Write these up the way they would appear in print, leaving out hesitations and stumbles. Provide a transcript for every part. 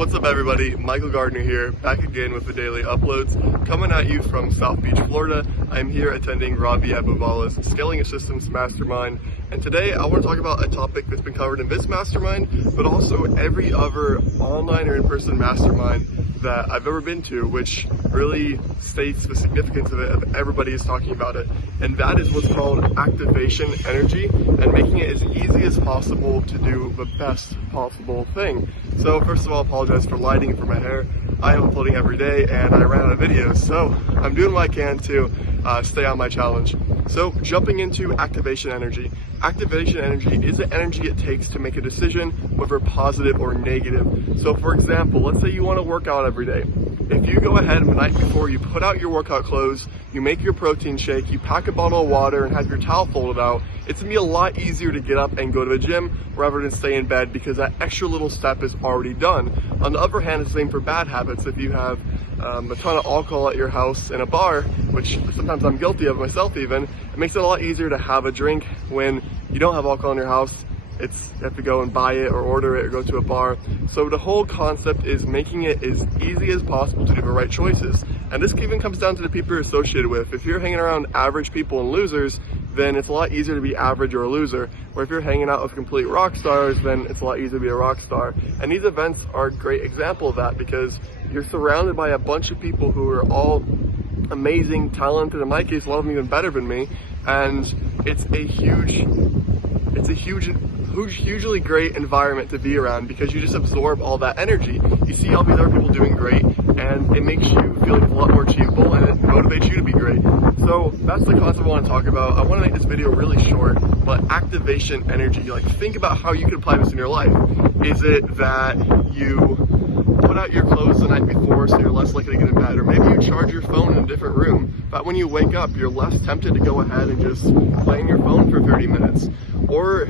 What's up everybody, Michael Gardiner here, back again with the daily uploads, coming at you from South Beach, Florida. I'm here attending Robbie Abuvala's Scaling Assistance Mastermind, and today I want to talk about a topic that's been covered in this mastermind, but also every other online or in-person mastermind that I've ever been to, which really states the significance of it, of everybody is talking about it. And that is what's called activation energy, and making it as easy as possible to do the best possible thing. So first of all, I apologize for lighting for my hair. I am uploading every day and I ran out of videos, so I'm doing what I can to stay on my challenge. So jumping into activation energy. Activation energy is the energy it takes to make a decision, whether positive or negative. So for example, let's say you want to work out every day. If you go ahead the night before, you put out your workout clothes, you make your protein shake, you pack a bottle of water and have your towel folded out, it's gonna be a lot easier to get up and go to the gym rather than stay in bed because that extra little step is already done. On the other hand, it's the same for bad habits. If you have a ton of alcohol at your house in a bar, which sometimes I'm guilty of myself even, it makes it a lot easier to have a drink when you don't have alcohol in your house. You have to go and buy it or order it or go to a bar. So the whole concept is making it as easy as possible to do the right choices. And this even comes down to the people you're associated with. If you're hanging around average people and losers, then it's a lot easier to be average or a loser. Or if you're hanging out with complete rock stars, then it's a lot easier to be a rock star. And these events are a great example of that because you're surrounded by a bunch of people who are all amazing, talented, in my case, a lot of them even better than me. And it's a hugely great environment to be around because you just absorb all that energy. You see all these other people doing great and it makes you feel like it's a lot more achievable and it motivates you to be great. So that's the concept I want to talk about. I want to make this video really short, but activation energy, like think about how you can apply this in your life. Is it that you put out your clothes the night before so you're less likely to get in bed, or maybe you charge your phone in a different room, but when you wake up you're less tempted to go ahead and just play on your phone for 30 minutes. Or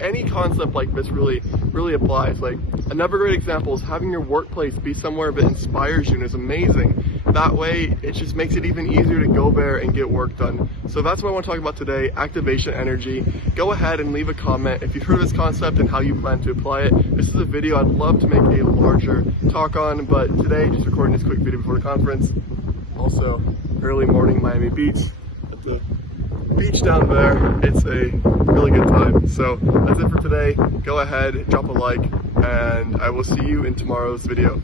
any concept like this really applies. Like another great example is having your workplace be somewhere that inspires you and is amazing. That way it just makes it even easier to go there and get work done. So that's what I want to talk about today, activation energy. Go ahead and leave a comment if you've heard of this concept and how you plan to apply it. This is a video I'd love to make a larger talk on, but today just recording this quick video before the conference. Also early morning Miami Beach at the beach down there. It's a really good time. So that's it for today. Go ahead, drop a like, and I will see you in tomorrow's video.